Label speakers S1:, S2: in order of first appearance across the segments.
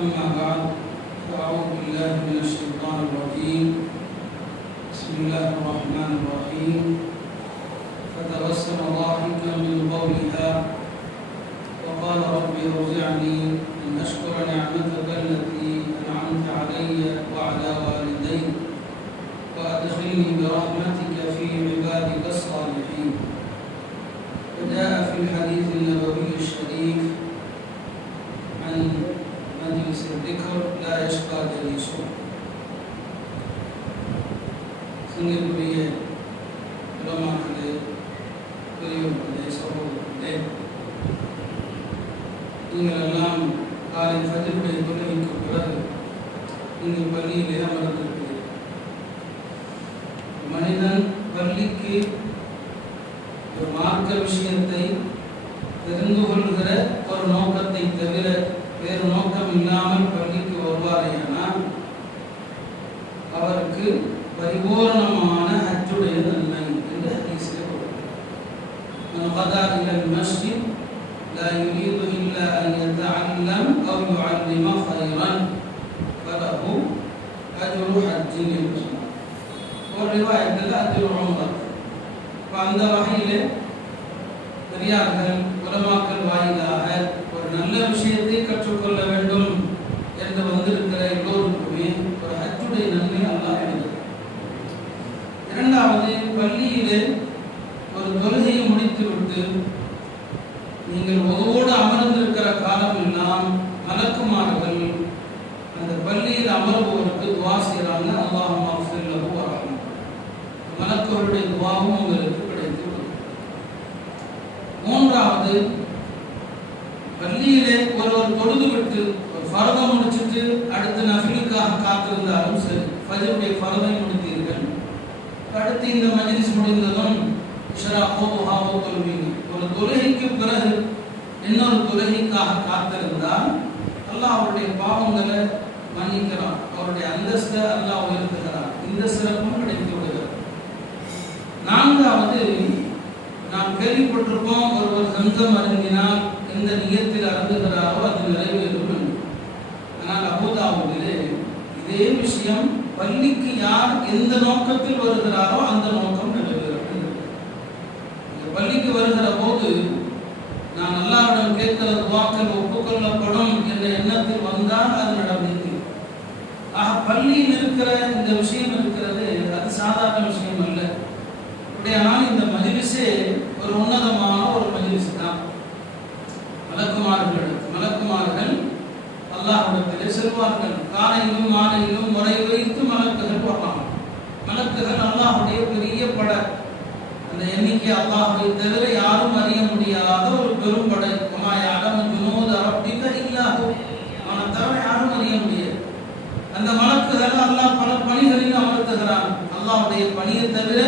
S1: أما بعد فأعوذ بالله من الشيطان الرجيم. بسم الله الرحمن الرحيم. فتبسم ضاحكا من قولها وقال رب أوزعني أن أشكر نعمتك التي أنعمت علي وعلى والدي وأدخلني برحمتك في عبادك الصالحين. وجاء في الحديث النبوي الشريف से देखो लाइश का देखो संगीत भी है रमा के प्रयोग के सब दे। इनका नाम कारी फजर पे तो नहीं को पड़ा इनके बली ले हमारे तो पे मनीन बली के जो मार्ग का विषय तय तरंगों को लगा और नौकर तय तबीले வேறு நோக்கம் இல்லாமல் பள்ளிக்கு வருவாரேயானால் அவருக்கு பரிபூரணமான ஹஜ்ஜுடைய நன்மை என்று ஹதீஸில் من غدا إلى المسجد لا يريد إلا أن يتعلم أو يعلم خيرا فله أجر حج يوم والرواية أجر عمرة وعند வகையிலே பெரியார்கள் உலமாக்கள் வாயிலாக ஒரு நல்ல விஷயத்தை முடித்துவிட்டு நீங்கள் உங்களோடு அமர்ந்திருக்கிற காலம் எல்லாம் மலக்குமார்கள் அந்த பள்ளியில் அமர்பவருக்கு துவா செய்கிறாங்க அல்லாஹ் மாஃபில்லஹு வரஹம் மலக்குகளுடைய துவாவும் உங்களுக்கு கிடைத்து மூன்றாவது பள்ளியிலே ஒருவர் தொழுது விட்டு ஒரு ஃபரதம் முடிச்சிட்டு அடுத்து நஃபிலுக்காக காத்திருந்தாலும் சரி ஃபஜருடைய பரதை முடித்தீர்கள். அடுத்து இந்த மஜிலிஸ் முடிந்ததும் இஷராஹோ ஹோ தொழுவீங்க ஒரு தொழுகைக்கு பிறகு இன்னொரு தொழுகைக்காக காத்திருந்தால் அல்லாஹ் அவருடைய பாவங்களை மன்னிக்கிறான் அவருடைய அந்தஸ்தை அல்லாஹ் உயர்த்துகிறான். இந்த சிறப்பும் கிடைத்து விடுகிறது. நான்காவது நாம் கேள்விப்பட்டிருப்போம் ஒருவர் சந்தம் அருந்தினால் எந்த நியத்தில் அருந்துகிறாரோ அது நிறைவேறும். ஆனால் அபுதாவுதிலே இதே விஷயம் பள்ளிக்கு யார் எந்த நோக்கத்தில் வருகிறாரோ அந்த நோக்கம் நிறைவேறும். பள்ளிக்கு வருகிற போது நான் அல்லாவிடம் கேட்கிற துவாக்கள் ஒப்புக்கொள்ளப்படும் என்ற எண்ணத்தில் வந்தால் அது நடந்தது ஆக பள்ளியில் இருக்கிற இந்த விஷயம் இருக்கிறது அது சாதாரண விஷயம் அல்ல. அப்படியானால் இந்த மஜிலிஸே ஒரு உன்னதமான ஒரு மஜிலிஸ் தான் மலக்குமார்கள் மலக்குமார்கள் அல்லாஹிடத்திலே செல்வார்கள். காலையிலும் மாலையிலும் முறை வைத்து மலக்குகள் போடலாம். மலக்குகள் அல்லாஹுடைய பெரிய பட. அந்த எண்ணிக்கை அல்லாஹுவை தவிர யாரும் அறிய முடியாத ஒரு பெரும் படை. குமாயாடம் ஜுனோத் அரபிக்க இல்லாஹு. அவனை தவிர யாரும் அறிய முடியாது. அந்த மலக்குகள் அல்லாஹ் பல பணிகளில் அமர்த்துகிறான். அல்லாஹுடைய பணியை தவிர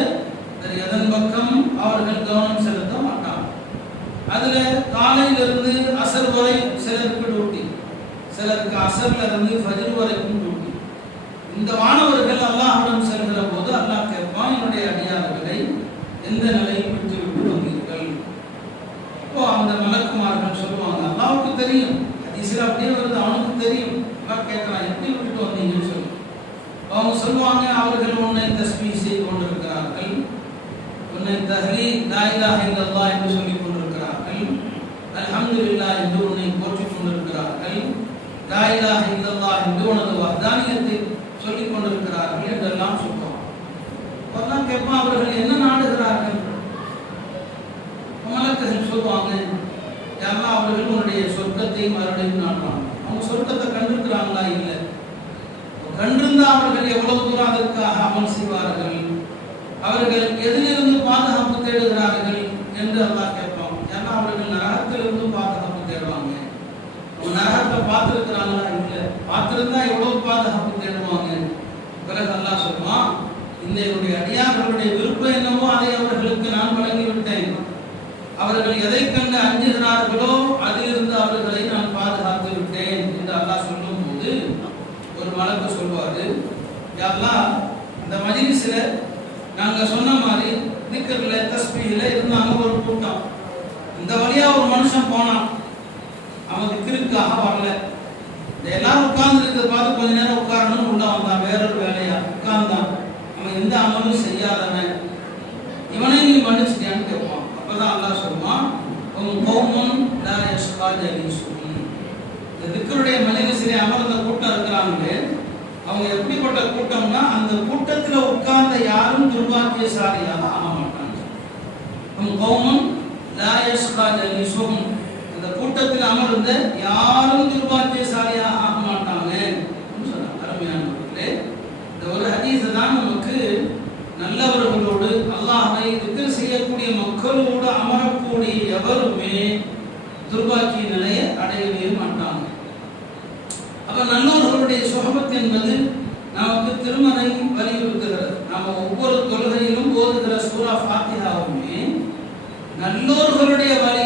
S1: எதன் பக்கம் அவர்கள் கவனம் செலுத்த மாட்டாங்க. அதுல காலையிலிருந்து அசர் வரை சிலருக்கு டூட்டி சிலருக்கு அசர்ல இருந்து ஃபஜ்ர் வரைக்கும் டூட்டி இந்த மாணவர்கள் அல்லாஹ்விடம் செல்கிற போது அல்லாஹ் கேட்பான் என்னுடைய அடியார்களை எந்த நிலையை விட்டு விட்டு வந்தீர்கள்? இப்போ அந்த மலக்குமார்கள் சொல்லுவாங்க அல்லாவுக்கு தெரியும். அதிசயம் அப்படியே வருது அவனுக்கு தெரியும். அல்லாஹ் கேட்கறான் எப்படி விட்டுட்டு வந்தீங்கன்னு சொல்லி. அவங்க சொல்லுவாங்க அவர்கள் உன்னை தஸ்மீ செய்து கொண்டிருக்கிறார்கள். உன்னை தஹ்லீ லா இலாஹ என்று சொல்லிக் கொண்டிருக்கிறார்கள். அல்ஹம்துலில்லாஹ் என்று உன்னை போற்றிக் கொண்டிருக்கிறார்கள். லா இலாஹ என்று உனது வர்தானியத்தை சொல்லிக் கொண்டிருக்கிறார்கள் என்றெல்லாம் சொல்லுவாங்க கேட்பான் அவர்கள் என்ன நாடுகிறார்கள் மலக்குகள் சொல்லுவாங்க. யாரெல்லாம் அவர்கள் உன்னுடைய சொர்க்கத்தை மறுபடியும் நாடுவாங்க அவங்க சொர்க்கத்தை கண்டிருக்கிறாங்களா? இல்லை. கண்டிருந்தா அவர்கள் எவ்வளவு தூரம் அதற்காக அமல் செய்வார்கள்? அவர்கள் எதிலிருந்து பாதுகாப்பு தேடுகிறார்கள் என்று எல்லாம் கேட்பான். ஏன்னா அவர்கள் நரகத்திலிருந்து பாதுகாப்பு தேடுவாங்க. அவங்க நரகத்தை பார்த்துருக்கிறாங்களா? இல்லை. பார்த்துருந்தா எவ்வளவு பாதுகாப்பு தேடுவாங்க? பிறகு அல்லாஹ் சொல்லுவான் இந்த என்னுடைய அடியார்களுடைய விருப்பம் என்னவோ அதை அவர்களுக்கு நான் அவர்கள் எதை கண்டு அஞ்சுகிறார்களோ அதிலிருந்து அவர்களை நான் பாதுகாத்து விட்டேன் என்று அல்லாஹ் சொல்லும் போது ஒரு மலக்கு சொல்வாரு யாரெல்லாம் இந்த மஜிலிஸ்ல நாங்க சொன்ன மாதிரி திக்கர்ல தஸ்பீல இருந்தாங்க ஒரு கூட்டம். இந்த வழியா ஒரு மனுஷன் போனான். அவன் திக்கிற்காக வரல. இந்த எல்லாரும் உட்கார்ந்து இருக்கிறத பார்த்து கொஞ்ச நேரம் உட்காரணும் உள்ள வந்தான். வேறொரு வேலையா? உட்கார்ந்தான். அவன் எந்த அமலும் செய்யாதவன். இவனை நீ மன்னிச்சுட்டியான்னு கேட்பான் அப்பதான் அல்லாஹ் சொல்லுவான் லா இந்த திக்கருடைய அமர்ந்த கூட்டம் இருக்கிறாங்களே அவங்க எப்படிப்பட்ட கூட்டம்னா அந்த கூட்டத்துல உட்கார்ந்த யாரும் துர்பாக்கியசாலியாக ஆக மாட்டாங்க. உன் கௌமுன் லா அந்த கூட்டத்தில் அமர்ந்த யாரும் துர்பாக்கியசாலியாக ஆக மாட்டாங்க அப்படின்னு சொன்னாங்க. அருமையானவர்களே இந்த ஒரு ஹதீஸ் தான் நமக்கு நல்லவர்களோடு அல்லாஹை திக்கர் செய்யக்கூடிய மக்களோடு அமரக்கூடிய எவருமே துர்பாக்கிய நிலையை அடையவே மாட்டாங்க அப்ப நல்லோர்களுடைய என்பது நமக்கு திருமறை வலியுறுத்துகிறது. நாம ஒவ்வொரு தொழுகையிலும் ஓதுகிற சூரா ஃபாத்திகாவுமே நல்லோர்களுடைய வழி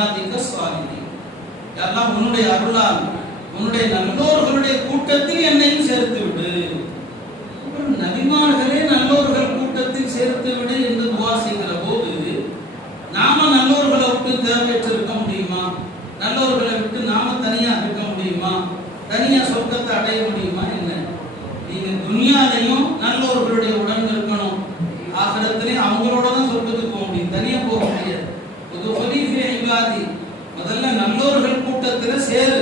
S1: ஃபி இபாதிக எல்லாம் உன்னுடைய அருளால் உன்னுடைய நல்லோர்களுடைய கூட்டத்தில் என்னையும் சேர்த்து விடு. நபிமார்களே நல்லோர்கள் கூட்டத்தில் சேர்த்து விடு என்று துவாசிக்கிற போது நாம நல்லோர்களை விட்டு தேவையற்று இருக்க முடியுமா? நல்லோர்களை விட்டு நாம தனியா இருக்க முடியுமா? தனியா சொர்க்கத்தை அடைய முடியுமா? என்ன? நீங்க துனியாலையும் நல்லோர்களுடைய உடன் இருக்கணும். ஆகிரத்திலையும் அவங்களோட தான் சொர்க்கத்துக்கு போக முடியும் தனியா போக முடியாது ஒரு ஹொலீஃபே இபாதி முதல்ல நல்லோர்கள் சேரு.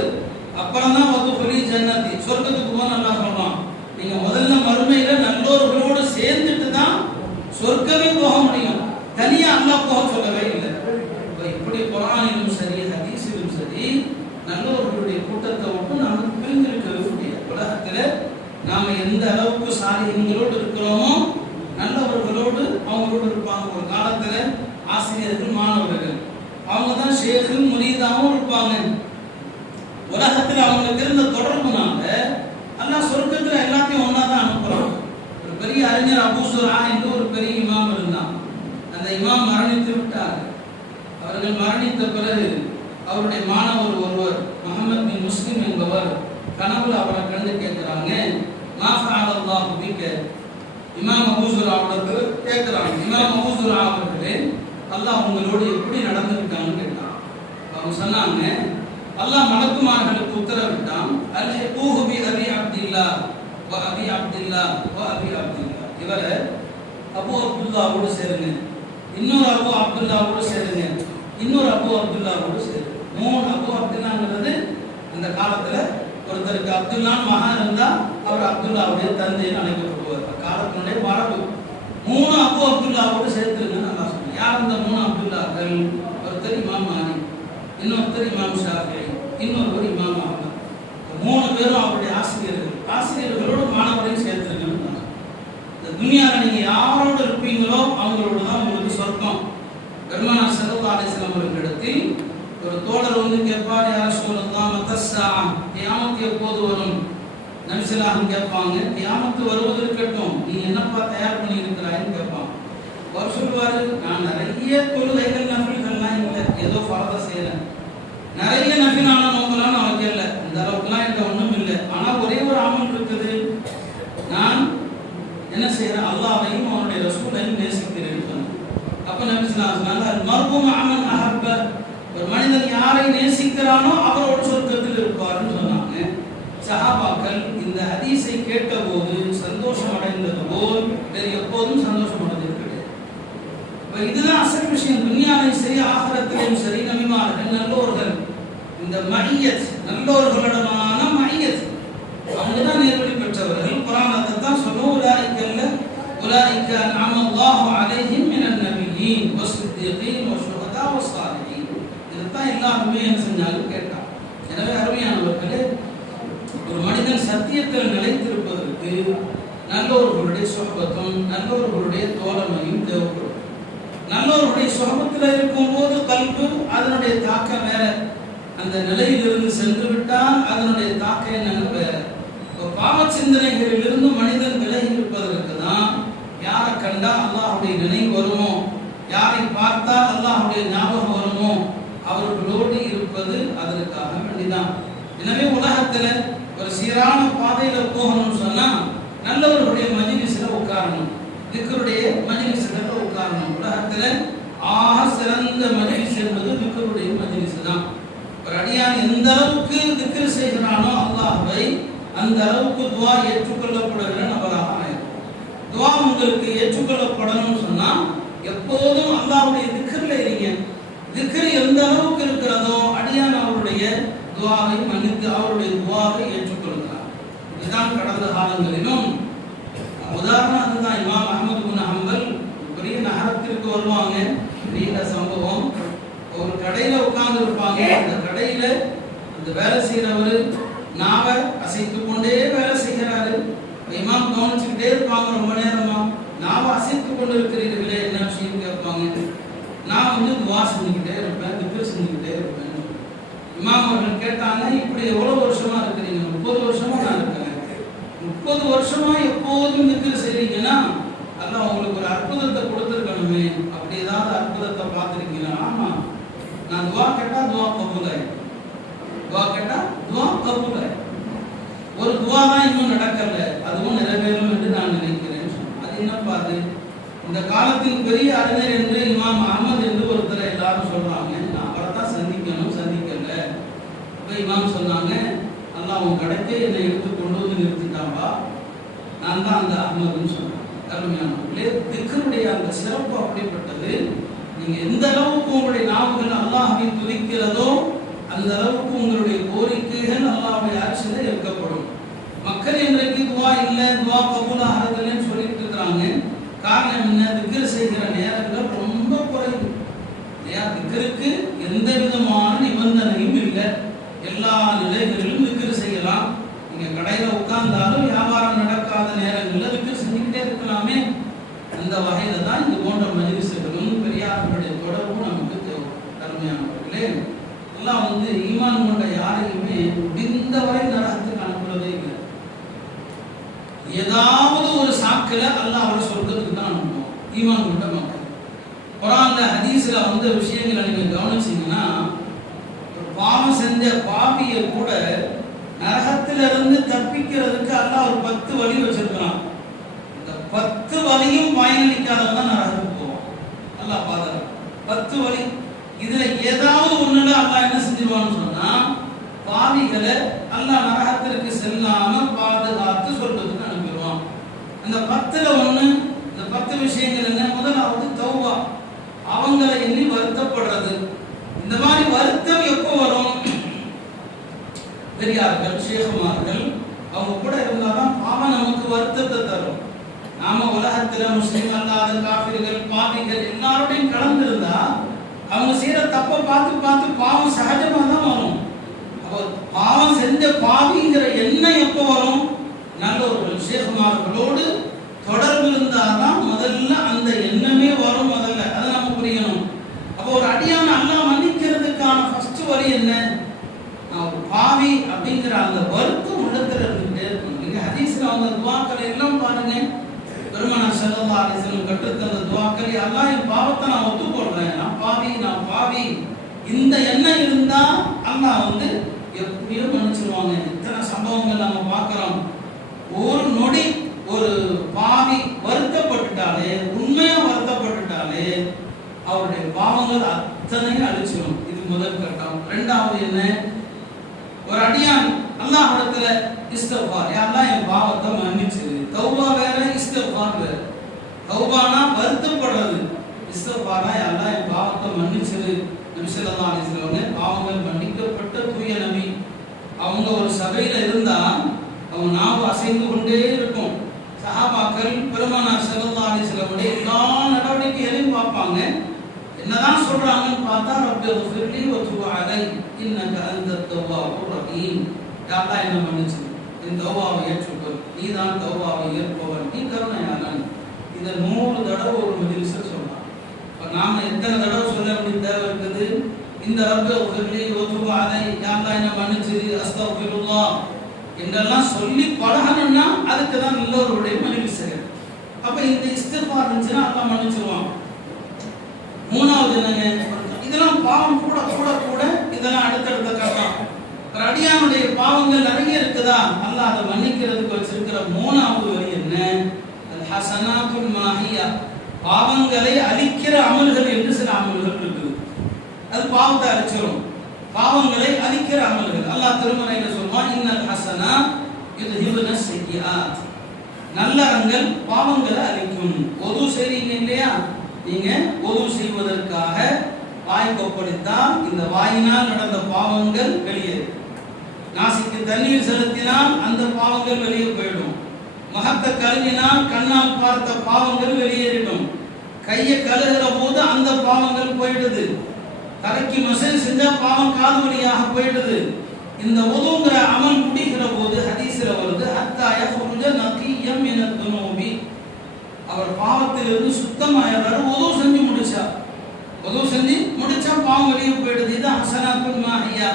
S1: அப்புறம் தான் வந்து ஜன்னதி. சொர்க்கத்துக்கு போக நல்லா சொல்றான். நீங்க முதல்ல மறுமையில நல்லோர்களோடு சேர்ந்துட்டு தான் சொர்க்கமே போக முடியும். தனியா அல்லா போக சொல்லவே இல்லை. இப்படி குரானிலும் சரி ஹதீஸிலும் சரி நல்லவர்களுடைய கூட்டத்தை விட்டு நமக்கு பிரிஞ்சிருக்கவே முடியாது. உலகத்துல நாம எந்த அளவுக்கு சாலிகங்களோடு இருக்கிறோமோ நல்லவர்களோடு அவங்களோடு இருப்பாங்க. ஒரு காலத்துல ஆசிரியர்கள் மாணவர்கள். அவங்க தான் ஷேகு முனிதாவும் இருப்பாங்க. உலகத்தில் அவங்களுக்கு இருந்த தொடர்புனால அல்லா சொர்க்கத்தில் எல்லாத்தையும் ஒன்றா தான் அனுப்புறான். ஒரு பெரிய அறிஞர் அபூசுரா என்று ஒரு பெரிய இமாம் இருந்தான். அந்த இமாம் மரணித்து விட்டார். அவர்கள் மரணித்த பிறகு அவருடைய மாணவர் ஒருவர் முகமது பின் முஸ்லிம் என்பவர் கனவுல அவரை கண்டு கேட்கிறாங்க மாஃபால் அல்லாஹ் பிக்க? இமாம் அபூசுரா அவர்களுக்கு கேட்கிறாங்க. இமாம் அபூசுரா அவர்களே அல்லாஹ் உங்களோடு எப்படி நடந்துக்கிட்டாங்கன்னு கேட்டான். அவங்க சொன்னாங்க அல்லாஹ் மலக்குமார்களுக்கு உத்தரவிட்டான் அல் ஹூஹு பி அபி அப்துல்லா வ அபி அப்துல்லா வ அபி அப்துல்லா இவரை அபு அப்துல்லாவோடு சேருங்க. இன்னொரு அபு அப்துல்லாவோடு சேருங்க. இன்னொரு அபு அப்துல்லாவோடு சேருங்க மூணு அபு அப்துல்லாங்கிறது அந்த காலத்துல ஒருத்தருக்கு அப்துல்லான்னு மகன் இருந்தா அவர் அப்துல்லாவுடைய தந்தைன்னு அழைக்கப்படுவார். காலத்தினுடைய மரபு. மூணு அபு அப்துல்லாவோடு சேர்த்துருங்க நல்லா சொன்னேன். யார் அந்த மூணு அப்துல்லாக்கள்? ஒருத்தர் இமாம் மாறி இன்னொருத்தர் இமாம் ஷாஃபி இன்னொருத்தர் இமாம் அகமது மூணு பேரும் அவருடைய ஆசிரியர்கள். ஆசிரியர்களோடு மாணவரையும் சேர்த்துருங்க இந்த துனியாவில் நீங்கள் யாரோடு இருப்பீங்களோ அவங்களோட தான் உங்களுக்கு சொர்க்கம். பெருமானா செலவு ஆலேசனம் அவருக்கு எடுத்து ஒரு தோழர் வந்து கேட்பார் யார் சொல்லலாம் மத்தஸ்ஸா தியாமத்து எப்போது வரும்? நபிசலாகம் கேட்பாங்க தியாமத்து வருவது இருக்கட்டும் நீ என்னப்பா தயார் பண்ணி இருக்கிறாயின்னு கேட்பாங்க. அவர் சொல்லுவாரு நான் நிறைய தொழுகைகள் நபில்கள்லாம் இல்லை ஏதோ ஃபாரதா செய்யறேன். நிறைய நபிலான நோக்கெல்லாம் நான் வைக்கல இந்த அளவுக்குலாம் என்கிட்ட ஒன்றும் இல்லை. ஆனா ஒரே ஒரு அமல் இருக்குது. நான் என்ன செய்யறேன்? அல்லாவையும் அவனுடைய ரசூலையும் நேசிக்கிறேன் சொன்னேன். அப்ப நபி ஸல்லல்லாஹு அலைஹி மர்ஹூம் அமன் அஹப்ப. ஒரு மனிதன் யாரை நேசிக்கிறானோ அவரோட சொர்க்கத்தில் இருப்பார்னு சொன்னாங்க. சஹாபாக்கள் இந்த ஹதீஸை கேட்டபோது சந்தோஷம் அடைந்தது போல் எப்போதும் சந்தோஷம் இதுதான் அசல் விஷயம். துன்யாவிலும் சரி ஆகரத்திலையும் சரி நபிமார்கள் நல்லோர்கள். இந்த மையத் நல்லோர்களிடமான மையத் அவங்க தான் நேர்வழி பெற்றவர்கள். குரான் தான் சொல்லும். உலாய்க்கல்ல உலாய்க்க நாம அல்லாஹு அலைஹிம் மினன் நபியின் வஸ்ஸித்தீகீன் வசுகதா வஸ்ஸாலிஹீன் இதுதான் எல்லாருமே என்ன செஞ்சாலும் கேட்டான் எனவே அருமையானவர்களே ஒரு மனிதன் சத்தியத்தில் நிலைத்திருப்பதற்கு நல்லோர்களுடைய சொஹபத்தும் நல்லோர்களுடைய தோழமையும் தேவைப்படும். நல்லவர்களுடைய இருக்கும் இருக்கும்போது கல்பு அதனுடைய தாக்கம் வேற. அந்த நிலையிலிருந்து சென்று விட்டால் அதனுடைய தாக்கம் என்னன்னு வேற? இப்போ பாவ சிந்தனைகளிலிருந்து மனிதன் விலகி இருப்பதற்கு தான் யாரை கண்டா அல்லாஹுடைய நினைவு வருமோ? யாரை பார்த்தால் அல்லாஹுடைய ஞாபகம் வருமோ? அவர்களோடு இருப்பது அதற்காக வேண்டிதான். எனவே உலகத்துல ஒரு சீரான பாதையில போகணும்னு சொன்னா நல்லவர்களுடைய மஜிலிஸ்ல உட்காரணும். திக்கருடைய மஜிலிஸ்ல உட்காரணும். உலகத்துல ஆக சிறந்த மஜிலிஸ் என்பது திக்கருடைய மஜிலிஸ் தான். ஒரு அடியான் எந்த அளவுக்கு திக்கர் செய்கிறானோ அல்லாஹ்வை அந்த அளவுக்கு துவா ஏற்றுக்கொள்ளப்படுகிற நபராக ஆயிரும் துவா உங்களுக்கு ஏற்றுக்கொள்ளப்படணும்னு சொன்னா எப்போதும் அல்லாஹ்வுடைய திக்கர்ல இருங்க. திக்கர் எந்த அளவுக்கு இருக்கிறதோ அடியான் அவருடைய துவாவை மன்னித்து அவருடைய துவாவை ஏற்றுக்கொள்கிறார். இதுதான் கடந்த காலங்களிலும் உதாரணம் அதுதான் இமாம் அஹமது பின் ஹம்பல் பெரிய நகரத்திற்கு வருவாங்க. பெரிய சம்பவம். ஒரு கடையில உட்கார்ந்து இருப்பாங்க. அந்த கடையில அந்த வேலை செய்யறவர் நாவ அசைத்து கொண்டே வேலை செய்கிறாரு. இமாம் கவனிச்சுக்கிட்டே இருப்பாங்க ரொம்ப நேரமா. நாவ அசைத்து கொண்டு இருக்கிறீர்களே என்ன விஷயம்? கேட்பாங்க. நான் வந்து துவா செஞ்சுக்கிட்டே இருப்பேன் திக்கர் செஞ்சுக்கிட்டே இருப்பேன். இமாம் அவர்கள் கேட்டாங்க இப்படி எவ்வளவு வருஷமா இருக்கிறீங்க? முப்பது வருஷமா நான் இருக்கிறேன். முப்பது வருஷமா எப்போதும் திக்கர் செய்றீங்கன்னா அதான் உங்களுக்கு ஒரு அற்புதத்தை கொடுத்துருக்கணுமே. அப்படி ஏதாவது அற்புதத்தை பார்த்துருக்கீங்களா? ஆமா. நான் துவா கேட்டா துவா கபூலாய். துவா கேட்டா துவா கபூலாய். ஒரு துவா தான் இன்னும் நடக்கல. அதுவும் நிறைவேறும் என்று நான் நினைக்கிறேன். அது என்ன பாது இந்த காலத்தின் பெரிய அறிஞர் என்று இமாம் அகமது என்று ஒருத்தர் எல்லாரும் சொல்றாங்க. நான் அவரை தான் சந்திக்கணும் சந்திக்கல. இப்போ இமாம் சொன்னாங்க அல்லாஹ் உன் கடைக்கு என்னை எடுத்து கொண்டு வந்து நிறுத்திட்டான்பா. நான் தான் அந்த அகமதுன்னு சொன்னேன். அருமையானவர்களே திக்கருடைய அந்த சிறப்பு அப்படிப்பட்டது நீங்க எந்த அளவுக்கு உங்களுடைய நாவுகள் அல்லாஹை துதிக்கிறதோ அந்த அளவுக்கு உங்களுடைய கோரிக்கைகள் அல்லாஹுடைய அரசியல இருக்கப்படும் மக்கள் இன்றைக்கு துவா இல்லை துவா கபூலாக ஆகிறதுலன்னு சொல்லிட்டு இருக்கிறாங்க காரணம் என்ன திக்கர் செய்கிற நேரங்கள் ரொம்ப குறைவு இல்லையா திக்கருக்கு எந்த விதமான நிபந்தனையும் இல்லை எல்லா நிலைகளிலும் திக்கர் செய்யலாம் நீங்க கடையில உட்கார்ந்தாலும் வியாபாரம் நடக்காத நேரங்களில் திக்கர் செஞ்சுக்கிட்டே இருக்கலாமே அந்த வகையில தான் இந்த போன்ற மஜிலிசுகளும் பெரியார்களுடைய தொடர்பும் நமக்கு தேவை அருமையானவர்களே எல்லாம் வந்து ஈமான் கொண்ட யாரையுமே முடிந்தவரை நரகத்துக்கு அனுப்புறதே இல்லை ஏதாவது ஒரு அவரை சொர்க்கத்துக்கு தான் அனுப்புவோம் ஈமான் கொண்ட மக்கள். குரான்ல ஹதீஸ்ல வந்த விஷயங்களை நீங்க கவனிச்சீங்கன்னா பாவம் செஞ்ச பாவியை கூட நரகத்திலிருந்து தப்பிக்கிறதுக்கு அல்லாஹ் ஒரு பத்து வழி வச்சிருக்கிறான். இந்த பத்து வழியும் பயனளிக்காதவங்க தான் நரகத்துக்கு போவான். அல்லாஹ் பாதர் பத்து வழி. இதுல ஏதாவது ஒண்ணுல அல்லாஹ் என்ன செஞ்சிருவான்னு சொன்னா பாவிகளை அல்லாஹ் நரகத்திற்கு செல்லாம பாதுகாத்து சொல்றது. இந்த பத்துல ஒண்ணு இந்த பத்து விஷயங்கள் என்ன? முதலாவது தௌவா அவங்களை எண்ணி வருத்தப்படுறது. இந்த மாதிரி வருத்தம் எப்போ வரும்? பெரியார்கள் சேகமார்கள் அவங்க கூட இருந்தாதான் பாவம் நமக்கு வருத்தத்தை தரும். நாம உலகத்துல முஸ்லீம் அல்லாத காபிர்கள் பாவிகள் எல்லாரோடையும் கலந்துருந்தா அவங்க செய்யற தப்பை பார்த்து பார்த்து பாவம் சகஜமா தான் வரும். அப்போ பாவம் செஞ்ச பாவிங்கிற ஷேகுமார்களோடு தொடர்பு இருந்தால் தான் முதல்ல அந்த எண்ணமே வரும் முதல்ல. அதை நம்ம புரியணும். அப்போ ஒரு அடியான அல்லா மன்னிக்கிறதுக்கான ஃபர்ஸ்ட் வரி என்ன? நான் ஒரு பாவி அப்படிங்கிற அந்த வருத்தம் உள்ளத்தில் இருந்துகிட்டே நீங்கள் நீங்க அந்த அவங்க துவாக்களை எல்லாம் பாருங்க. பெருமனா சல்லா அலிஸ்லம் கற்றுத்தந்த துவாக்களை அல்லாஹ் என் பாவத்தை நான் ஒத்துக்கொள்றேன். நான் பாவி நான் பாவி. இந்த எண்ணம் இருந்தால் அல்லாஹ் வந்து எப்படியோ மன்னிச்சிருவாங்க. இத்தனை சம்பவங்கள் நம்ம பார்க்குறோம். ஒரு நொடி ஒரு பாவி வருத்தப்பட்டுட்டாலே உண்மையா வருத்தப்பட்டுட்டாலே அவருடைய பாவங்கள் அத்தனையும் அழிச்சிடும் இது முதல் கட்டம். ரெண்டாவது என்ன? ஒரு அடியான் அல்லாஹ் இடத்துல இஸ்தஃபார். யாரெல்லாம் என் பாவத்தை மன்னிச்சு. தௌபா வேற இஸ்தஃபார் வேற தௌபானா வருத்தப்படுறது. இஸ்தஃபாரா யாரெல்லாம் என் பாவத்தை மன்னிச்சது நபி ஸல்லல்லாஹு பாவங்கள் மன்னிக்கப்பட்ட தூய நபி. அவங்க ஒரு சபையில இருந்தா அவங்க நாவு அசைந்து கொண்டே இருக்கும். சஹாபாக்கள் பெருமானார் ஸல்லல்லாஹு அலைஹி எல்லா நடவடிக்கைகளையும் பார்ப்பாங்க. என்னதான் சொல்றாங்கன்னு பார்த்தா ரப்பி ஃபிர்லி வ அலை இன்னக அந்த தவ்வாபுர் ரஹீம். யா என்ன மன்னிச்சு என் தௌபாவை ஏற்றுக்கொள். நீ தான் தௌபாவை ஏற்பவன். நீ கருணையாளன். இதை நூறு தடவை ஒரு மஜ்லிஸில் சொல்லலாம் இப்போ நாம எத்தனை தடவை சொல்ல வேண்டிய தேவை இருக்குது? இந்த ரப்பி ஃபிர்லி வ அலை. யா என்ன மன்னிச்சு அஸ்தக்ஃபிருல்லாஹ் என்றெல்லாம் சொல்லி பழகணும்னா அதுக்கு தான் நல்லவருடைய மன்னிப்பு செய்யணும் அப்ப இந்த இஸ்திஃபார் இருந்துச்சுன்னா அல்லாஹ் மன்னிச்சிருவான். மூணாவது என்னங்க? இதெல்லாம் பாவம் கூட கூட கூட இதெல்லாம் அடுத்தடுத்த கட்டம் ஒரு அடியானுடைய பாவங்கள் நிறைய இருக்குதா? அல்ல அதை மன்னிக்கிறதுக்கு வச்சிருக்கிற மூணாவது வரி என்ன? ஹசனாத்துல் மாஹியா. பாவங்களை அழிக்கிற அமல்கள் என்று சில அமல்கள் இருக்குது. அது பாவத்தை அழிச்சிடும் பாவங்களை அழிக்கிற அமல்கள். அல்லாஹ் திருமறையில சொல்வான் இன்னல் ஹசனா இது ஹிபுன நல்ல நல்லறங்கள் பாவங்களை அழிக்கும். ஒது செய்றீங்க இல்லையா? நீங்க ஒது செய்வதற்காக வாய் கொப்பளித்தால் இந்த வாயினால் நடந்த பாவங்கள் வெளியேறும் நாசிக்கு தண்ணீர் செலுத்தினால் அந்த பாவங்கள் வெளியே போயிடும். மகத்தை கழுவினால் கண்ணால் பார்த்த பாவங்கள் வெளியேறிடும். கையை கழுகுற போது அந்த பாவங்கள் போயிடுது. தலைக்கு மசல் செஞ்சா பாவம் காது வழியாக போயிடுது. இந்த உதவுங்கிற அமல் குடிக்கிற போது ஹதீஸ்ல வருது அத்தாய புரிஞ்ச நக்கியம் என துனோபி. அவர் பாவத்திலிருந்து சுத்தமாயிடுறாரு உதவு செஞ்சு முடிச்சா. உதவு செஞ்சு முடிச்சா பாவம் வெளியே போயிடுது. இதுதான் ஹசனாத்துல் மாஹியா.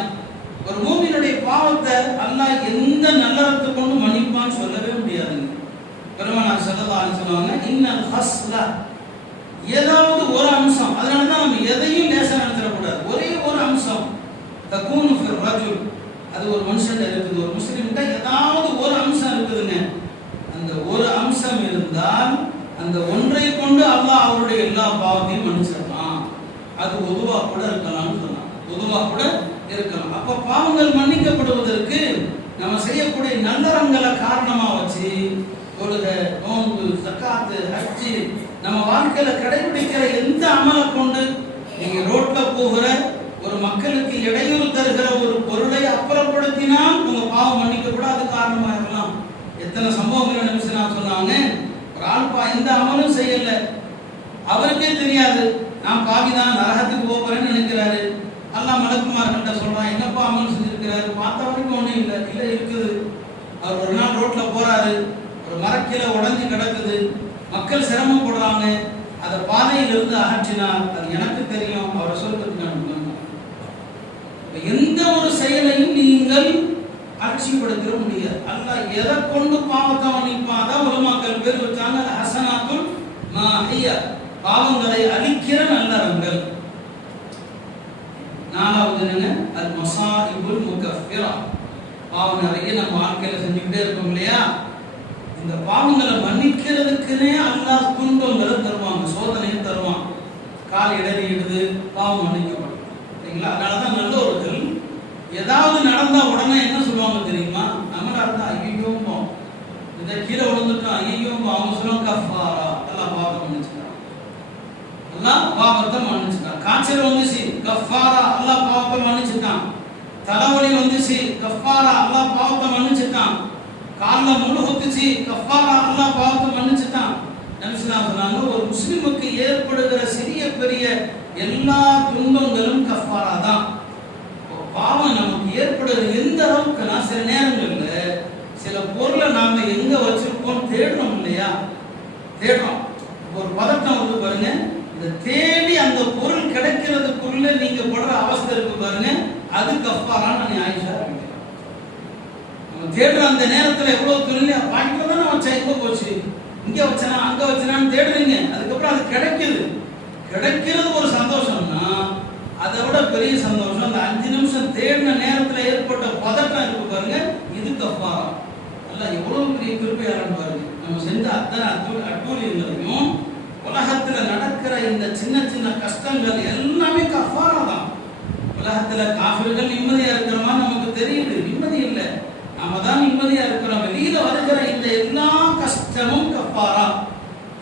S1: ஒரு மூமியினுடைய பாவத்தை அல்லாஹ் எந்த நல்லறத்தை கொண்டு மன்னிப்பான்னு சொல்லவே முடியாதுங்க. பெருமானார் செல்லதான்னு சொல்லுவாங்க இன்னல் ஹஸ்லா. ஏதாவது ஒரு அம்சம் அதனால தான் நம்ம எதையும் லேசாக கூடாது ஒரே ஒரு அம்சம் தக்கூனு ஃபிர் ரஜுல். அது ஒரு மனுஷன் இருக்குது. ஒரு முஸ்லீம்கிட்ட ஏதாவது ஒரு அம்சம் இருக்குதுங்க. அந்த ஒரு அம்சம் இருந்தால் அந்த ஒன்றை கொண்டு அல்லாஹ் அவருடைய எல்லா பாவத்தையும் மன்னிச்சிடலாம். அது பொதுவாக கூட இருக்கலாம்னு சொன்னாங்க. பொதுவாக கூட இருக்கலாம். அப்போ பாவங்கள் மன்னிக்கப்படுவதற்கு நம்ம செய்யக்கூடிய நல்லறங்களை காரணமாக வச்சு தொழுக நோன்பு சக்காத்து ஹஜ்ஜி நம்ம வாழ்க்கையில் கடைபிடிக்கிற எந்த அமலை கொண்டு நீங்க ரோட்ல போகிற ஒரு மக்களுக்கு இடையூறு தருகிற ஒரு பொருளை அப்புறப்படுத்தினால் உங்க பாவம் மன்னிக்க கூட அது காரணமா இருக்கலாம். எத்தனை சம்பவங்களை நிமிஷம் சொன்னாங்க. ஒரு ஆள்பா எந்த அமலும் செய்யல. அவருக்கே தெரியாது. நான் பாவிதான் நரகத்துக்கு போறேன்னு நினைக்கிறாரு. அல்லாஹ் மலக்குமார்கிட்ட சொல்றான் என்னப்பா அமல் செஞ்சிருக்கிறாரு? பார்த்த வரைக்கும் ஒண்ணும் இல்லை. இல்ல இருக்குது. அவர் ஒரு நாள் ரோட்ல போறாரு. ஒரு மரக்கீழ உடஞ்சி கிடக்குது. மக்கள் சிரமப்படுறாங்க. அந்த பாதையிலிருந்து அகற்றினார் அது எனக்கு தெரியும் அவரை சொல்றதுக்கு அனுப்புங்க எந்த ஒரு செயலையும் நீங்கள் அலட்சியப்படுத்திட முடியாது. அல்ல எதை கொண்டு பாவத்தை மன்னிப்பான் அதான் உலமாக்கள் பேர் வச்சாங்க அது ஹசனாத்துல் பாவங்களை அழிக்கிற நல்லறங்கள். நாலாவது என்னங்க? அது மசாஇபுல் முகஃபிரா. பாவம் நிறைய நம்ம வாழ்க்கையில செஞ்சுக்கிட்டே இருக்கோம் இல்லையா? இந்த பாவங்களை மன்னிக்கிறதுக்குன்னே கால் இடறிடுது பாவம் மன்னிக்கப்படும். சரிங்களா? அதனால தான் நல்லவர்கள் ஏதாவது நடந்தா உடனே என்ன சொல்லுவாங்க தெரியுமா? நம்மளா இருந்தா ஐயோ இதை கீழே விழுந்துட்டோம் ஐயோ பாவம் சொல்லுவாங்க கஃபாரா. எல்லாம் பாவத்தை மன்னிச்சுக்கிறான் எல்லாம் பாவத்தை மன்னிச்சுட்டான் காய்ச்சல் வந்துச்சு கஃபாரா. எல்லாம் பாவத்தை மன்னிச்சுட்டான். தலைவலி வந்துச்சு கஃபாரா. அல்லாஹ் பாவத்தை மன்னிச்சுட்டான். கால்ல முழு குத்துச்சு கஃபாரா. அல்லாஹ் பாவத்தை மன்னிச்சுட்டான். நபிசுல்லா சொன்னாங்க ஒரு முஸ்லிமுக்கு ஏற்படுகிற சிறிய பெரிய எல்லா துன்பங்களும் கஃபாரா தான். பாவம் நமக்கு ஏற்படுற எந்த அளவுக்குனா சில நேரங்களில் சில பொருளை நாம எங்க வச்சிருக்கோம் தேடுறோம் இல்லையா? தேடுறோம். ஒரு பதட்டம் வந்து பாருங்க இந்த தேடி அந்த பொருள் கிடைக்கிறதுக்குள்ள நீங்க படுற அவஸ்தை இருக்கு பாருங்க அது கஃபாரான்னு நான் ஆயிஷா நம்ம தேடுற அந்த நேரத்தில் எவ்வளோ துணியா பாக்கெட்ல தான் வச்சா போச்சு? இங்க வச்சனா அங்க வச்சனான்னு தேடுறீங்க. அதுக்கப்புறம் அது கிடைக்குது. கிடைக்கிறது ஒரு சந்தோஷம்னா அதை விட பெரிய சந்தோஷம் அந்த அஞ்சு நிமிஷம் தேடின நேரத்துல ஏற்பட்ட பதட்டம் இருக்கு பாருங்க. இது கஃபாரம் அல்ல எவ்வளவு பெரிய கிருப்பையாளன் பாருங்க. நம்ம செஞ்ச அத்தனை அட்டூ- அட்டூழியங்களையும் உலகத்துல நடக்கிற இந்த சின்ன சின்ன கஷ்டங்கள் எல்லாமே கஃபாரா தான். உலகத்துல காஃபிர்கள் நிம்மதியா இருக்கிற மாதிரி நமக்கு தெரியுது. நிம்மதி இல்லை. நாம தான் நிம்மதியா இருக்கிறோம். வெளியில வருகிற இந்த எல்லா கஷ்டமும் கப்பாரா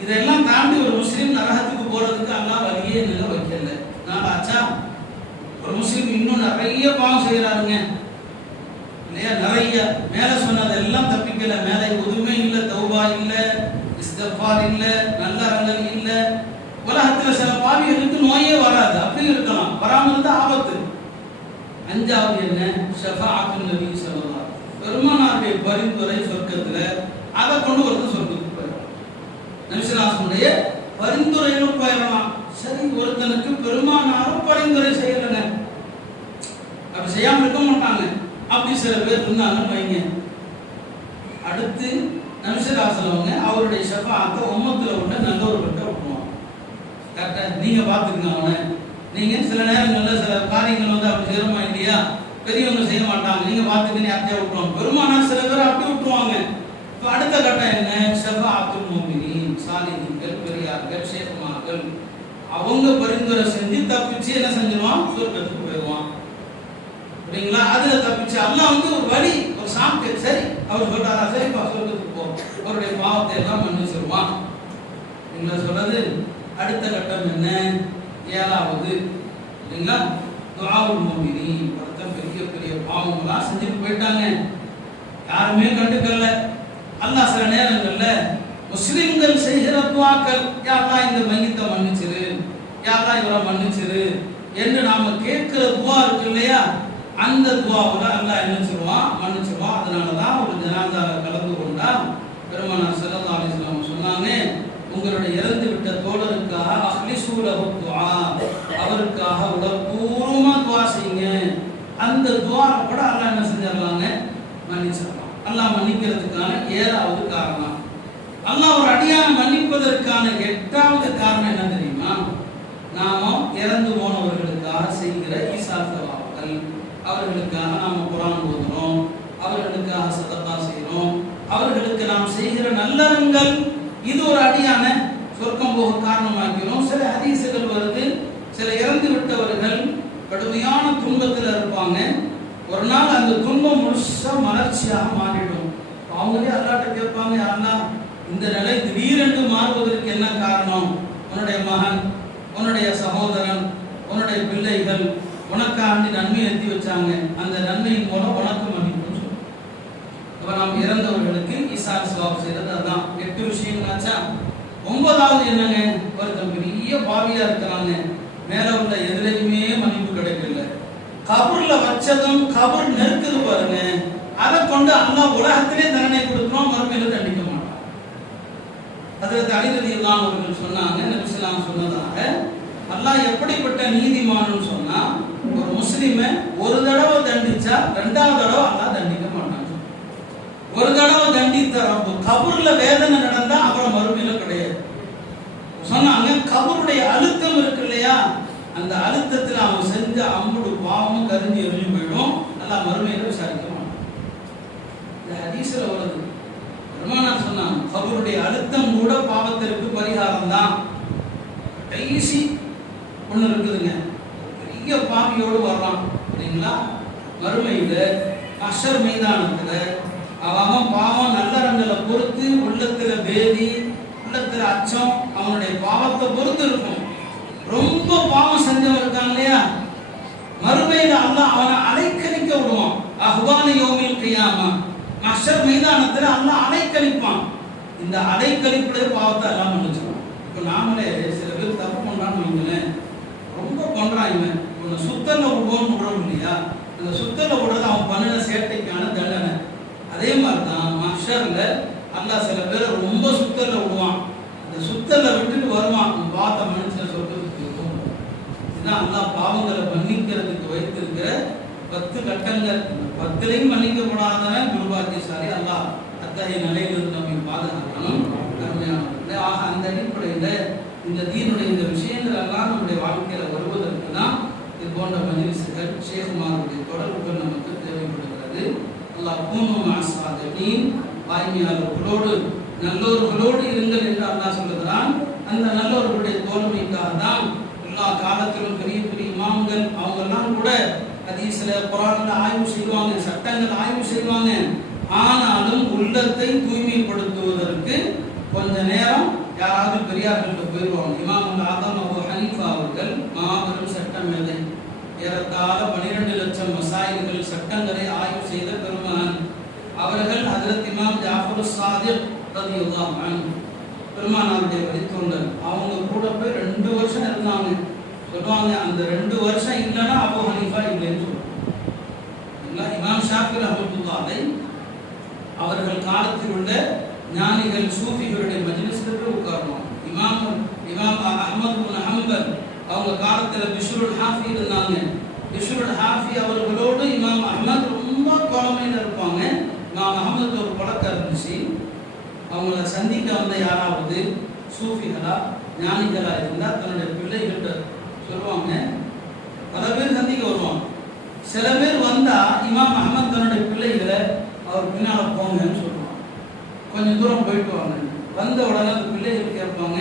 S1: இதெல்லாம் தாண்டி ஒரு முஸ்லீம் நரகத்துக்கு போறதுக்கு அல்லாஹ் வழியே நில வைக்கல. அச்சா ஒரு முஸ்லீம் இன்னும் நிறைய பாவம் செய்யறாருங்க இல்லையா? நிறைய. மேல சொன்னதெல்லாம் தப்பிக்கல. மேல எதுவுமே இல்ல தௌபா இல்ல இஸ்தஃபார் இல்ல நல்ல அறங்கள் இல்ல. உலகத்துல சில பாவிகளுக்கு நோயே வராது. அப்படி இருக்கலாம். வராம இருந்தா ஆபத்து. அஞ்சாவது என்ன? ஷஃபாஅத்துன் நபி சொல்லலாம் பெருமானாருடைய பரிந்துரை சொர்க்கத்துல அதை கொண்டு வரது சொர்க்கத்துக்கு போயிடும் நபிசுல்லாசனுடைய பரிந்துரைன்னு போயிடலாம் சரி ஒருத்தனுக்கு பெருமானாரும் பரிந்துரை செய்யலன அப்படி செய்யாம இருக்க மாட்டாங்க. அப்படி சில பேர் இருந்தாங்கன்னு வைங்க. அடுத்து நபிசுல்லாசலவங்க அவருடைய ஷஃபாத்தை உம்மத்துல உள்ள நல்லவர்கிட்ட விட்டுருவாங்க கரெக்டா? நீங்க பாத்துக்கங்க அவனை. நீங்க சில நேரங்கள்ல சில காரியங்கள் வந்து அப்படி செய்யறோமா இல்லையா பெரியவங்க செய்ய மாட்டாங்க. நீங்க பாத்துக்கன்னு அப்படியே விட்டுருவாங்க. பெருமானா சில பேர் அப்படி விட்டுருவாங்க. இப்ப அடுத்த கட்டம் என்ன? செவ்வா அப்துல் மோமினி சாலிஹீன்கள் பெரியார்கள் சேகுமார்கள். அவங்க பரிந்துரை செஞ்சு தப்பிச்சு என்ன செஞ்சிருவான்? சொர்க்கத்துக்கு போயிடுவான். சரிங்களா அதுல தப்பிச்சு அல்லாஹ் வந்து ஒரு வழி ஒரு சாப்பிட்டு சரி. அவர் சொல்றாரா? சரிப்பா சொர்க்கத்துக்கு போ. அவருடைய பாவத்தை எல்லாம் மன்னிச்சிருவான். நீங்களா சொல்றது அடுத்த கட்டம் என்ன? ஏழாவது. இல்லைங்களா துவாவுல் மோமினி அவங்க தான் செஞ்சுட்டு போயிட்டாங்க. யாருமே கண்டுக்கல. அல்லா சில நேரங்கள்ல முஸ்லிம்கள் செய்கிற துவாக்கள் யாரா இந்த மையத்தை மன்னிச்சிரு. யாரா இவரை மன்னிச்சிரு. என்று நாம கேட்கிற துவா இருக்கு இல்லையா? அந்த துவாவுல அல்லா என்ன சொல்லுவான்? மன்னிச்சிருவான். அதனால தான் ஒரு ஜனாதார கலந்து கொண்டா அந்த கூட அல்லாஹ் என்ன செஞ்சிடலாங்க மன்னிச்சிடலாம். அல்லாஹ் மன்னிக்கிறதுக்கான ஏழாவது காரணம். அல்லாஹ் ஒரு அடியான மன்னிப்பதற்கான எட்டாவது காரணம் என்ன தெரியுமா? நாம இறந்து போனவர்களுக்காக செய்கிற ஈசாத்தவாக்கள் அவர்களுக்காக நாம குரான் ஓதுறோம். அவர்களுக்காக சதக்கா செய்கிறோம் அவர்களுக்கு நாம் செய்கிற நல்லறங்கள். இது ஒரு அடியான சொர்க்கம் போக காரணமாக்கிறோம். சில ஹதீசுகள் வருது. சில இறந்து விட்டவர்கள் கடுமையான துன்பத்தில் இருப்பாங்க. ஒரு நாள் அந்த துன்பம் முழுசா மலர்ச்சியாக மாறிடும். அவங்களே அல்லாட்ட கேட்பாங்க யாருன்னா இந்த நிலை திடீரென்று மாறுவதற்கு என்ன காரணம்? உன்னுடைய மகன் உன்னுடைய சகோதரன் உன்னுடைய பிள்ளைகள் உனக்காண்டி நன்மை எத்தி வச்சாங்க. அந்த நன்மையின் மூலம் உனக்கு மன்னிப்புன்னு சொல்லுவோம் நாம் இறந்தவர்களுக்கு இசார் சவாப் செய்தது அதுதான் எட்டு விஷயம்னாச்சா ஒன்பதாவது என்னங்க? ஒருத்தன் பெரிய பாவியா இருக்கிறாங்க. மேல உள்ள எதுலையுமே மன்னிப்பு கிடைக்கல. கபூர்ல வச்சதும் கபூர் நெருக்குது பாருங்க. அதை கொண்டு அல்லாஹ் உலகத்திலே தண்டனை கொடுக்கணும் மறுமையில தண்டிக்க மாட்டான். அதற்கு அலிரதி எல்லாம் அவர்கள் சொன்னாங்க நபிசலாம் சொன்னதாக அல்லாஹ் எப்படிப்பட்ட நீதிமான்னு சொன்னா ஒரு முஸ்லீமை ஒரு தடவை தண்டிச்சா ரெண்டாவது தடவை அல்லாஹ் தண்டிக்க மாட்டான். ஒரு தடவை தண்டித்த ரப்பு கபூர்ல வேதனை நடந்தா அப்புறம் மறுமையில கிடையாது. சொன்னாங்க கபருடைய அழுத்தம் இருக்கு இல்லையா? அந்த அழுத்தத்தில் அவன் செஞ்ச அம்புடு பாவமும் கருஞ்சி எரிஞ்சு போயிடும். நல்லா மறுமையில விசாரிக்க மாட்டான் இந்த ஹதீஸ்ல வருது. பெருமானார் சொன்னான் அவருடைய அழுத்தம் கூட பாவத்திற்கு பரிகாரம் தான் கடைசி ஒன்று இருக்குதுங்க. பெரிய பாவியோடு வர்றான் சரிங்களா மறுமையில் அஷர் மைதானத்தில் அவன் பாவம் நல்ல நல்லறங்களை பொறுத்து உள்ளத்தில் பேதி உள்ளத்தில் அச்சம் அவனுடைய பாவத்தை பொறுத்து இருக்கும். ரொம்ப பாவம் செஞ்சவன் இருக்கான் இல்லையா? மறுமையில அல்லாஹ் அவனை அலைக்கழிக்க விடுவான். அஹ்வான யோமில் கியாமா. மஷர் மைதானத்துல அல்லாஹ் அலைக்கழிப்பான். இந்த அலைக்கழிப்புடைய பாவத்தை எல்லாம் மன்னிச்சிருவான் இப்போ நாமளே சில பேர் தப்பு பண்றான்னு வைங்களேன். ரொம்ப பண்றான் இவன். இவனை சுத்தல்ல விடுவோம்னு விடணும் இல்லையா? அந்த சுத்தல்ல விடுறது அவன் பண்ணின சேட்டைக்கான தண்டனை. அதே மாதிரி தான் மஷர்ல அல்லாஹ் சில பேர் ரொம்ப சுத்தல்ல விடுவான். அந்த சுத்தல்ல விட்டுட்டு வருவான். அவன் பார்த்த மனுஷன் இதுதான் அல்லா பாவங்களை மன்னிக்கிறதுக்கு வைத்திருக்கிற பத்து கட்டங்கள். பத்திலையும் பத்துலையும் மன்னிக்கப்படாதவன் துர்பாக்கியசாலி. அல்லாஹ் அத்தகைய நிலையிலிருந்து நம்மை பாதுகாக்கணும். ஆக அந்த அடிப்படையில் இந்த தீனுடைய இந்த விஷயங்கள் எல்லாம் நம்முடைய வாழ்க்கையில் வருவதற்கு தான் இது போன்ற மஜிலிசுகள் ஷேகுமாருடைய தொடர்புகள் நமக்கு தேவைப்படுகிறது. அல்லாஹ் பூர்வம் வாய்மையாளர்களோடு நல்லோர்களோடு இருங்கள் என்று அல்லாஹ் சொல்லுகிறான். அந்த நல்லோர்களுடைய தோல்மைக்காக தான் எல்லா காலத்திலும் பெரிய பெரிய இமாம்கள் அவங்கெல்லாம் கூட ஹதீஸில் குரான்ல ஆய்வு செய்வாங்க சட்டங்கள் ஆய்வு செய்வாங்க. ஆனாலும் உள்ளத்தை தூய்மைப்படுத்துவதற்கு கொஞ்ச நேரம் யாராவது பெரியார்கள்ட்ட போயிடுவாங்க இமாம் ஆதம் அபு ஹனீஃபா அவர்கள் மாபெரும் சட்டம் மேதை ஏறத்தாழ பனிரெண்டு லட்சம் மசாயிகள் சட்டங்களை ஆய்வு செய்த பெருமான். அவர்கள் அதிரத் இமாம் ஜாஃபர் சாதிப் ரலியல்லாஹு அன்ஹு. பெருமானாருடைய வழித்தோன்றல். அவங்க கூட போய் ரெண்டு வருஷம் இருந்தாங்க. சொல்லுவாங்க அந்த ரெண்டு வருஷம் இல்லைன்னா அப்போ ஹனீஃபா இல்லைன்னு சொல்லுவாங்க. இமாம் ஷாஃபி ரஹமத்துல்லாஹை அவர்கள் காலத்தில் உள்ள ஞானிகள் சூஃபிகளுடைய மஜ்லிஸ்க்கு உட்காரணும் இமாம் இமாம் அஹமது முன் ஹம்பல் அவங்க காலத்துல பிஷ்ருல் ஹாஃபி இருந்தாங்க. பிஷ்ருல் ஹாஃபி அவர்களோடு இமாம் அஹ்மத் ரொம்ப கோலமையில் இருப்பாங்க. இமாம் அஹ்மத் ஒரு பழக்கம் இருந்துச்சு. அவங்கள சந்திக்க வந்த யாராவது சூஃபிகளா ஞானிகளா இருந்தால் தன்னுடைய பிள்ளைகள்கிட்ட சொல்லுவாங்க. பல பேர் சந்திக்க வருவாங்க. சில பேர் வந்தா இமாம் அகமது தன்னுடைய பிள்ளைகளை அவர் பின்னால் போங்கன்னு சொல்லுவாங்க. கொஞ்சம் தூரம் போயிட்டு வாங்க. வந்த உடனே அந்த பிள்ளைகள் கேட்பாங்க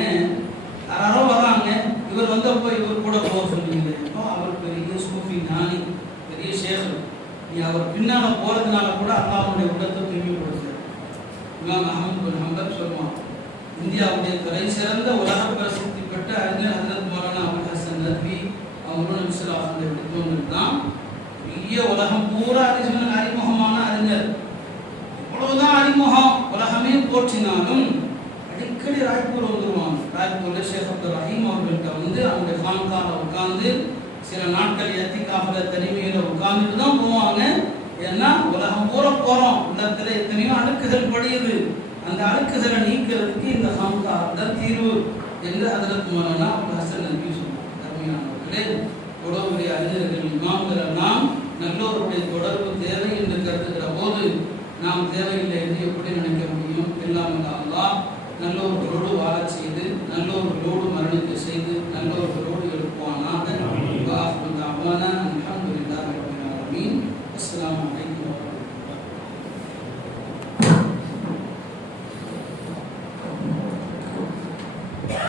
S1: யாரோ வராங்க. இவர் வந்தப்போ இவர் கூட போக சொன்னீங்க இப்போ அவர் பெரிய சூஃபி ஞானி பெரிய சேகர். நீ அவர் பின்னால் போறதுனால கூட அல்லாஹ்வுடைய திரும்பி தூய்மைப்படுத்துறார் இமாம் அஹமது பின் ஹம்பல் சொல்லுவான். இந்தியாவுடைய தலை சிறந்த உலக பிரசித்தி பெற்ற அறிஞர் ஹசரத் மௌலானா அபுல் ஹசன் நத்வி அவங்களும் நபிசுல்லாஹுடைய விடுத்தவங்க தான் பெரிய உலகம் பூரா அறிஞர்கள் அறிமுகமான அறிஞர். இவ்வளவுதான் அறிமுகம். உலகமே போற்றினாலும் அடிக்கடி ராய்ப்பூர் வந்துருவாங்க. ராய்ப்பூர்ல ஷேக் அப்துல் ரஹீம் அவர்கள்ட்ட வந்து அவங்க கான்கால உட்கார்ந்து சில நாட்கள் எத்திக்காக தனிமையில உட்கார்ந்துட்டு தான் போவாங்க. ஏன்னா உலகம் பூரா போகிறோம் உலகத்துல எத்தனையோ அழுக்குதல் படியுது அந்த அழுக்குதலை நீக்கிறதுக்கு இந்த சமுதாயம் தான் தீர்வு என்று அதில் மூலம்னா ஹசன் நல்வி சொன்னார் கருமையானவர்களே தொடர்புடைய அறிஞர்கள் இமாம்கள் எல்லாம் நல்லோருடைய தொடர்பு தேவை என்று கருதுகிற போது நாம் தேவையில்லை என்று எப்படி நினைக்க முடியும்? இல்லாமல் அல்லா நல்லோர்களோடு வாழ செய்து நல்லோர்களோடு மரணிக்க செய்து நல்லோர்களோடு எழுப்புவானாக.